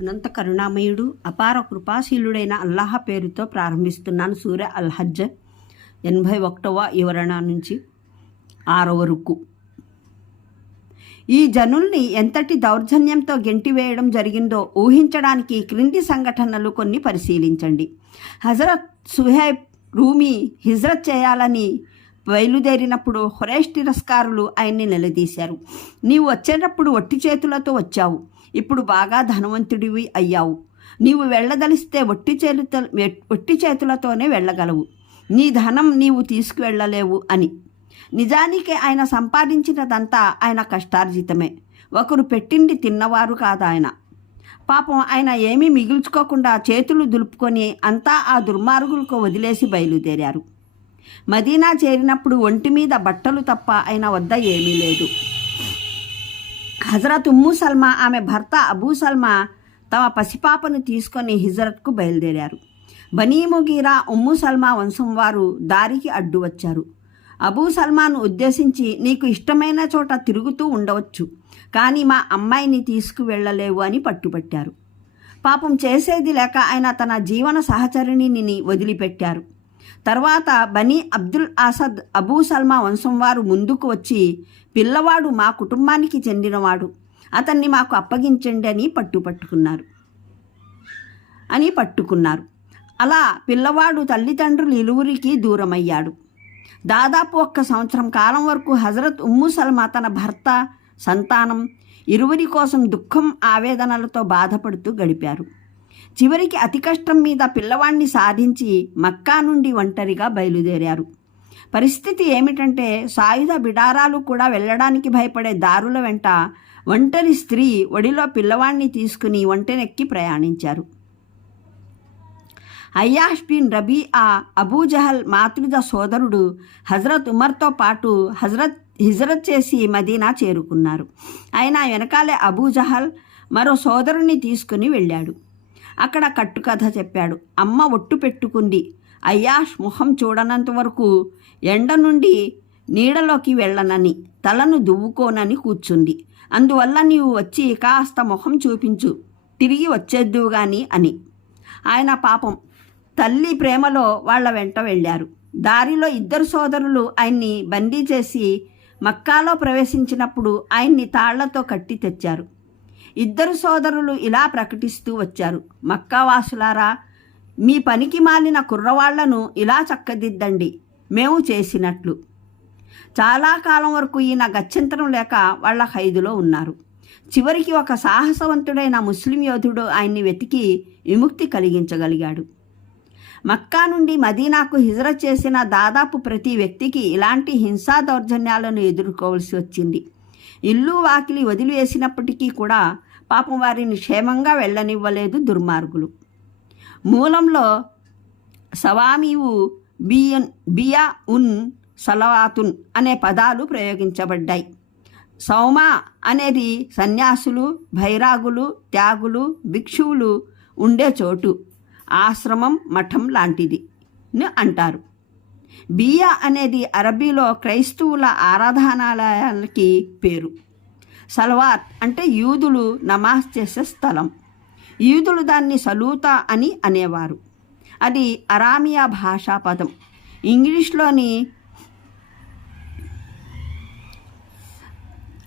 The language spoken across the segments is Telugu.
అనంత కరుణామయుడు అపార కృపాశీలుడైన అల్లాహ పేరుతో ప్రారంభిస్తున్నాను సూర్య అల్హజ్జ ఎనభై ఒకటవ వివరణ నుంచి ఆరవ రుక్కు ఈ జనుల్ని ఎంతటి దౌర్జన్యంతో గెంటివేయడం జరిగిందో ఊహించడానికి క్రింది సంఘటనలు కొన్ని పరిశీలించండి. హజరత్ సుహైబ్ రూమి హిజ్రత్ చేయాలని బయలుదేరినప్పుడు హురేష్ తిరస్కారులు ఆయన్ని నిలదీశారు. నీవు వచ్చేటప్పుడు ఒట్టి చేతులతో వచ్చావు. ఇప్పుడు బాగా ధనవంతుడివి అయ్యావు. నీవు వెళ్ళదలిస్తే ఒట్టి చేతుల ఒట్టి చేతులతోనే వెళ్ళగలవు. నీ ధనం నీవు తీసుకువెళ్ళలేవు అని. నిజానికి ఆయన సంపాదించినదంతా ఆయన కష్టార్జితమే. ఒకరు పెట్టింది తిన్నవారు కాదు ఆయన. పాపం ఆయన ఏమీ మిగుల్చుకోకుండా చేతులు దులుపుకొని అంతా ఆ దుర్మార్గులకు వదిలేసి బయలుదేరారు. మదీనా చేరినప్పుడు ఒంటి మీద బట్టలు తప్ప ఆయన వద్ద ఏమీ లేదు. హజరత్ ఉమ్ము సల్మా ఆమె భర్త అబూ సల్మా తమ పసిపాపను తీసుకొని హిజరత్కు బయలుదేరారు. బనీ ముగీరా ఉమ్ము సల్మా వంశం వారు దారికి అడ్డు వచ్చారు. అబూ సల్మాను ఉద్దేశించి నీకు ఇష్టమైన చోట తిరుగుతూ ఉండవచ్చు కానీ మా అమ్మాయిని తీసుకువెళ్ళలేవు అని పట్టుపట్టారు పాపం చేసేది లేక ఆయన తన జీవన సహచరిణిని వదిలిపెట్టారు. తర్వాత బనీ అబ్దుల్ ఆసద్ అబూ సల్మా వంశం వారు ముందుకు వచ్చి పిల్లవాడు మా కుటుంబానికి చెందినవాడు అతన్ని మాకు అప్పగించండి అని పట్టుపట్టుకున్నారు అని పట్టుకున్నారు. అలా పిల్లవాడు తల్లిదండ్రులు ఇరువురికి దూరమయ్యాడు. దాదాపు ఒక్క సంవత్సరం కాలం వరకు హజరత్ ఉమ్ము సల్మా తన భర్త సంతానం ఇరువురి కోసం దుఃఖం ఆవేదనలతో బాధపడుతూ గడిపారు. చివరికి అతి కష్టం మీద పిల్లవాణ్ణి సాధించి మక్కా నుండి ఒంటరిగా బయలుదేరారు. పరిస్థితి ఏమిటంటే సాయుధ బిడారాలు కూడా వెళ్ళడానికి భయపడే దారుల వెంట ఒంటరి స్త్రీ ఒడిలో పిల్లవాణ్ణి తీసుకుని ఒంటెనెక్కి ప్రయాణించారు. అయ్యాష్ బిన్ రబీఆ అబూజహల్ మాతృజ సోదరుడు హజరత్ ఉమర్తో పాటు హజరత్ హిజరత్ చేసి మదీనా చేరుకున్నారు. ఆయన వెనకాలే అబూజహల్ మరో సోదరుణ్ణి తీసుకుని వెళ్ళాడు. అక్కడ కట్టుకథ చెప్పాడు. అమ్మ ఒట్టు పెట్టుకుంది. అయ్యాష్ ముఖం చూడనంత వరకు ఎండ నుండి నీడలోకి వెళ్ళనని తలను దువ్వుకోనని కూర్చుంది. అందువల్ల నీవు వచ్చి కాస్త ముఖం చూపించు. తిరిగి వచ్చేద్దువు గాని అని. ఆయన పాపం తల్లి ప్రేమలో వాళ్ళ వెంట వెళ్ళారు. దారిలో ఇద్దరు సోదరులు ఆయన్ని బందీ చేసి మక్కాలో ప్రవేశించినప్పుడు ఆయన్ని తాళ్ళతో కట్టి తెచ్చారు. ఇద్దరు సోదరులు ఇలా ప్రకటిస్తూ వచ్చారు. మక్కావాసులారా మీ పనికి మాలిన కుర్రవాళ్ళను ఇలా చక్కదిద్దండి. మేము చేసినట్లు. చాలా కాలం వరకు ఈయన గత్యంతరం లేక వాళ్ళ ఖైదులో ఉన్నారు. చివరికి ఒక సాహసవంతుడైన ముస్లిం యోధుడు ఆయన్ని వెతికి విముక్తి కలిగించగలిగాడు. మక్కా నుండి మదీనాకు హిజర చేసిన దాదాపు ప్రతి వ్యక్తికి ఇలాంటి హింసా దౌర్జన్యాలను ఎదుర్కోవలసి వచ్చింది. ఇల్లు వాకిలి వదిలివేసినప్పటికీ కూడా పాపం వారిని క్షేమంగా వెళ్ళనివ్వలేదు దుర్మార్గులు. మూలంలో సవామీవు బియన్ బియా ఉన్ సలవాతున్ అనే పదాలు ప్రయోగించబడ్డాయి. సౌమ అనేది సన్యాసులు భైరాగులు త్యాగులు భిక్షువులు ఉండే చోటు. ఆశ్రమం మఠం లాంటిది అంటారు. బియా అనేది అరబీలో క్రైస్తవుల ఆరాధనాలయాలకి పేరు. సల్వాత్ అంటే యూదులు నమాజ్ చేసే స్థలం. యూదులు దాన్ని సలూతా అని అనేవారు. అది అరామియా భాషా పదం. ఇంగ్లీష్లోని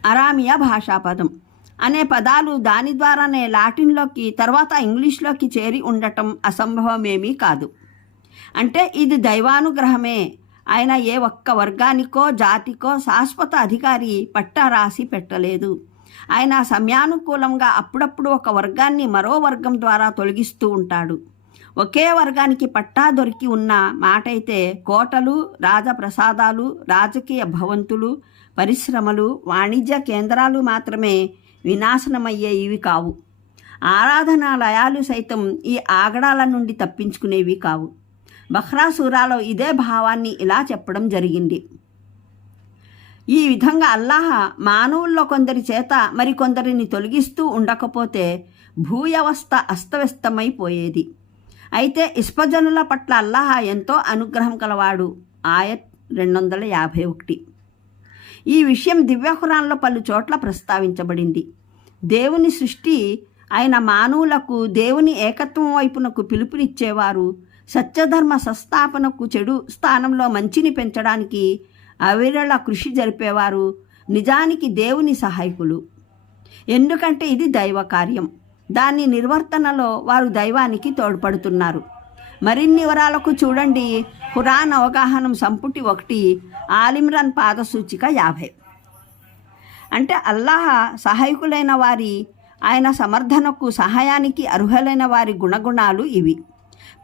అరామియా భాషా పదం అనే పదాలు దాని ద్వారానే లాటిన్లోకి తర్వాత ఇంగ్లీష్లోకి చేరి ఉండటం అసంభవమేమీ కాదు. అంటే ఇది దైవానుగ్రహమే. ఆయన ఏ ఒక్క వర్గానికో జాతికో శాశ్వత అధికారి పట్టా రాసి పెట్టలేదు. ఆయన సమయానుకూలంగా అప్పుడప్పుడు ఒక వర్గాన్ని మరో వర్గం ద్వారా తొలగిస్తూ ఉంటాడు. ఒకే వర్గానికి పట్టా దొరికి ఉన్న మాటైతే కోటలు రాజప్రసాదాలు రాజకీయ భవంతులు పరిశ్రమలు వాణిజ్య కేంద్రాలు మాత్రమే వినాశనమయ్యేవి కావు. ఆరాధనాలయాలు సైతం ఈ ఆగడాల నుండి తప్పించుకునేవి కావు. బహ్రాసూరాలో ఇదే భావాన్ని ఇలా చెప్పడం జరిగింది. ఈ విధంగా అల్లాహ మానవుల్లో కొందరి చేత మరికొందరిని తొలగిస్తూ ఉండకపోతే భూవ్యవస్థ అస్తవ్యస్తమైపోయేది. అయితే ఇస్పజనుల పట్ల అల్లాహ ఎంతో అనుగ్రహం కలవాడు. ఆయత్ రెండు వందల యాభై ఒకటి ఈ విషయం దివ్యహురాన్లో పలు చోట్ల ప్రస్తావించబడింది. దేవుని సృష్టి ఆయన మానవులకు దేవుని ఏకత్వం వైపునకు పిలుపునిచ్చేవారు సత్యధర్మ సంస్థాపనకు చెడు స్థానంలో మంచిని పెంచడానికి అవిరళ కృషి జరిపేవారు నిజానికి దేవుని సహాయకులు. ఎందుకంటే ఇది దైవ కార్యం. దాని నిర్వర్తనలో వారు దైవానికి తోడ్పడుతున్నారు. మరిన్ని వివరాలకు చూడండి. ఖురాన్ అవగాహనం సంపుటి ఒకటి ఆలిమ్రాన్ పాదసూచిక యాభై. అంటే అల్లాహ సహాయకులైన వారి ఆయన సమర్థనకు సహాయానికి అర్హులైన వారి గుణగుణాలు ఇవి.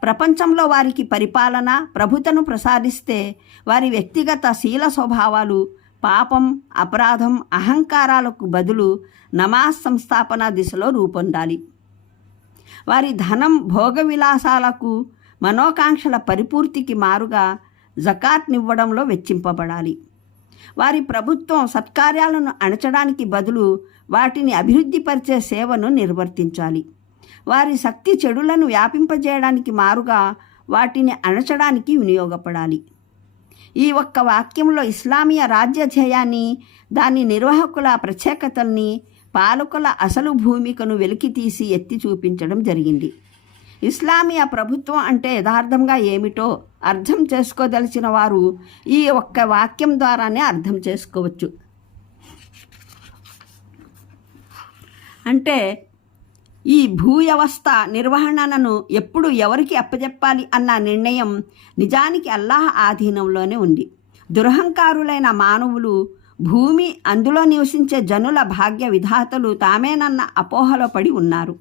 ప్రపంచంలో వారికి పరిపాలన ప్రభుతను ప్రసాదిస్తే వారి వ్యక్తిగత శీల స్వభావాలు పాపం అపరాధం అహంకారాలకు బదులు నమాజ్ సంస్థాపన దిశలో రూపొందాలి. వారి ధనం భోగ విలాసాలకు మనోకాంక్షల పరిపూర్తికి మారుగా జకాత్నివ్వడంలో వెచ్చింపబడాలి. వారి ప్రభుత్వం సత్కార్యాలను అణచడానికి బదులు వాటిని అభివృద్ధిపరిచే సేవను నిర్వర్తించాలి. వారి శక్తి చెడులను వ్యాపింపజేయడానికి మారుగా వాటిని అణచడానికి వినియోగపడాలి. ఈ ఒక్క వాక్యంలో ఇస్లామీయ రాజ్యధ్యేయాన్ని దాని నిర్వాహకుల ప్రత్యేకతల్ని పాలకుల అసలు భూమికను వెలికితీసి ఎత్తి చూపించడం జరిగింది. ఇస్లామీయ ప్రభుత్వం అంటే యథార్థంగా ఏమిటో అర్థం చేసుకోదలిచిన వారు ఈ ఒక్క వాక్యం ద్వారానే అర్థం చేసుకోవచ్చు. అంటే ఈ భూ వ్యవస్థ నిర్వహణను ఎప్పుడు ఎవరికి అప్పజెప్పాలి అన్న నిర్ణయం నిజానికి అల్లాహ్ ఆధీనంలోనే ఉంది. దురహంకారులైన మానవులు భూమి అందులో నివసించే జనుల భాగ్య విధాతలు తామేనన్న అపోహలో పడి ఉన్నారు.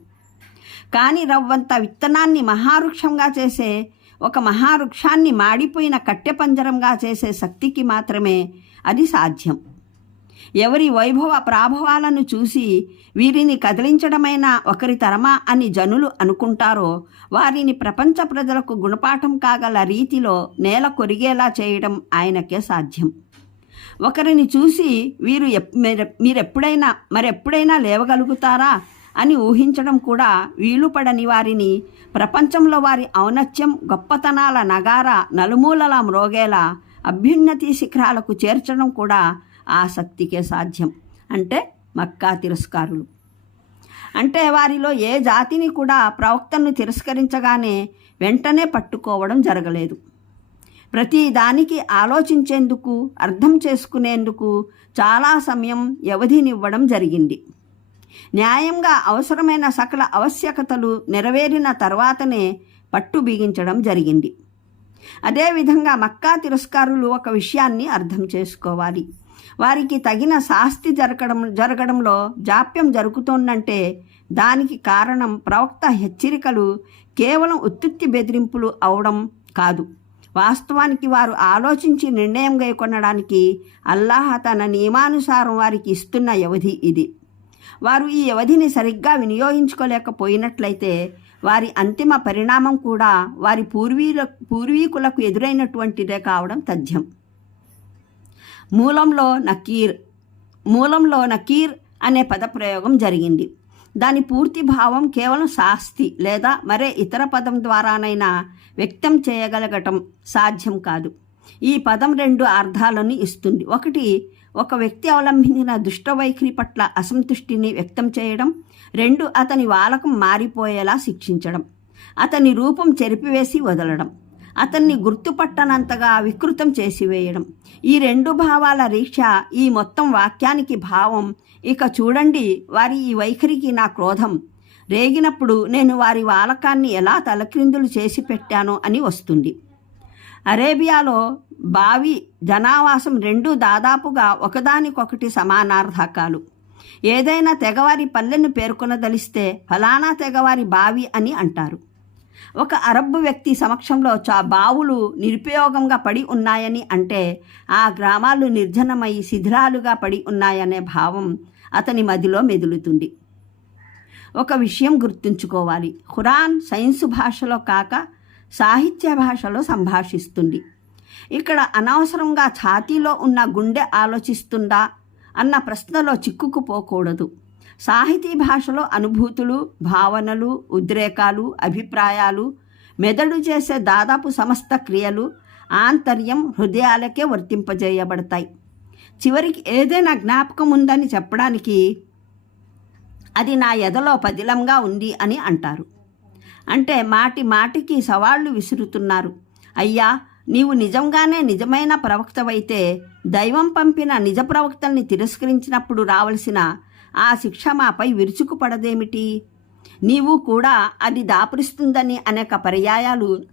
కానీ రవ్వంత విత్తనాన్ని మహావృక్షంగా చేసే ఒక మహావృక్షాన్ని మాడిపోయిన కట్టెపంజరంగా చేసే శక్తికి మాత్రమే అది సాధ్యం. ఎవరి వైభవ ప్రాభవాలను చూసి వీరిని కదిలించడమైనా ఒకరి తరమా అని జనులు అనుకుంటారో వారిని ప్రపంచ ప్రజలకు గుణపాఠం కాగల రీతిలో నేల కొరిగేలా చేయడం ఆయనకే సాధ్యం. ఒకరిని చూసి వీరు ఎప్ మీరెప్పుడైనా మరెప్పుడైనా లేవగలుగుతారా అని ఊహించడం కూడా వీలుపడని వారిని ప్రపంచంలో వారి ఔన్నత్యం గొప్పతనాల నగార నలుమూలలా మ్రోగేలా అభ్యున్నతి శిఖరాలకు చేర్చడం కూడా ఆసక్తికే సాధ్యం. అంటే మక్కా తిరస్కారులు. అంటే వారిలో ఏ జాతిని కూడా ప్రవక్తను తిరస్కరించగానే వెంటనే పట్టుకోవడం జరగలేదు. ప్రతి దానికి ఆలోచించేందుకు అర్థం చేసుకునేందుకు చాలా సమయం వ్యవధినివ్వడం జరిగింది. న్యాయంగా అవసరమైన సకల ఆవశ్యకతలు నెరవేరిన తర్వాతనే పట్టు బిగించడం జరిగింది. అదేవిధంగా మక్కా తిరస్కారులు ఒక విషయాన్ని అర్థం చేసుకోవాలి. వారికి తగిన శాస్తి జరగడం జరగడంలో జాప్యం జరుగుతోందంటే దానికి కారణం ప్రవక్త హెచ్చరికలు కేవలం ఉత్తుత్తి బెదిరింపులు అవడం కాదు. వాస్తవానికి వారు ఆలోచించి నిర్ణయం గైకొనడానికి అల్లాహ తన నియమానుసారం వారికి ఇస్తున్న వ్యవధి ఇది. వారు ఈ వ్యవధిని సరిగ్గా వినియోగించుకోలేకపోయినట్లయితే వారి అంతిమ పరిణామం కూడా వారి పూర్వీల పూర్వీకులకు ఎదురైనటువంటిదే కావడం తథ్యం. మూలంలో నకీర్ మూలంలో నకీర్ అనే పదప్రయోగం జరిగింది. దాని పూర్తి భావం కేవలం శాస్తి లేదా మరే ఇతర పదం ద్వారానైనా వ్యక్తం చేయగలగటం సాధ్యం కాదు. ఈ పదం రెండు అర్థాలను ఇస్తుంది. ఒకటి ఒక వ్యక్తి అవలంబించిన దుష్టవైఖరి పట్ల అసంతుష్టిని వ్యక్తం చేయడం. రెండు అతని వాలకం మారిపోయేలా శిక్షించడం. అతని రూపం చెరిపివేసి వదలడం. అతన్ని గుర్తుపట్టనంతగా వికృతం చేసివేయడం. ఈ రెండు భావాల రీక్ష ఈ మొత్తం వాక్యానికి భావం. ఇక చూడండి వారి ఈ వైఖరికి నా క్రోధం. రేగినప్పుడు నేను వారి వాలకాన్ని ఎలా తలక్రిందులు చేసి పెట్టానో అని వస్తుంది. అరేబియాలో బావి జనావాసం రెండు దాదాపుగా ఒకదానికొకటి సమానార్థకాలు ఏదైనా తెగవారి పల్లెను పేర్కొనదలిస్తే ఫలానా తెగవారి బావి అని అంటారు. ఒక అరబ్బు వ్యక్తి సమక్షంలో చా బావులు నిరుపయోగంగా పడి ఉన్నాయని అంటే ఆ గ్రామాలు నిర్జనమై శిథిలాలుగా పడి ఉన్నాయనే భావం అతని మదిలో మెదులుతుంది. ఒక విషయం గుర్తుంచుకోవాలి. ఖురాన్ సైన్సు భాషలో కాక సాహిత్య భాషలో సంభాషిస్తుంది. ఇక్కడ అనవసరంగా ఛాతీలో ఉన్న గుండె ఆలోచిస్తుందా అన్న ప్రశ్నలో చిక్కుకుపోకూడదు. సాహితీ భాషలో అనుభూతులు భావనలు ఉద్రేకాలు అభిప్రాయాలు మెదడు చేసే దాదాపు సమస్త క్రియలు ఆంతర్యం హృదయాలకే వర్తింపజేయబడతాయి. చివరికి ఏదైనా జ్ఞాపకం ఉందని చెప్పడానికి అది నా ఎదలో పదిలంగా ఉంది అని అంటారు. అంటే మాటి మాటికి సవాళ్ళు విసురుతున్నారు. అయ్యా నీవు నిజంగానే నిజమైన ప్రవక్తవైతే దైవం పంపిన నిజ ప్రవక్తల్ని తిరస్కరించినప్పుడు రావలసిన ఆ శిక్ష మాపై విరుచుకుపడదేమిటి? నీవు కూడా అది దాపురిస్తుందని అనేక పర్యాయాలు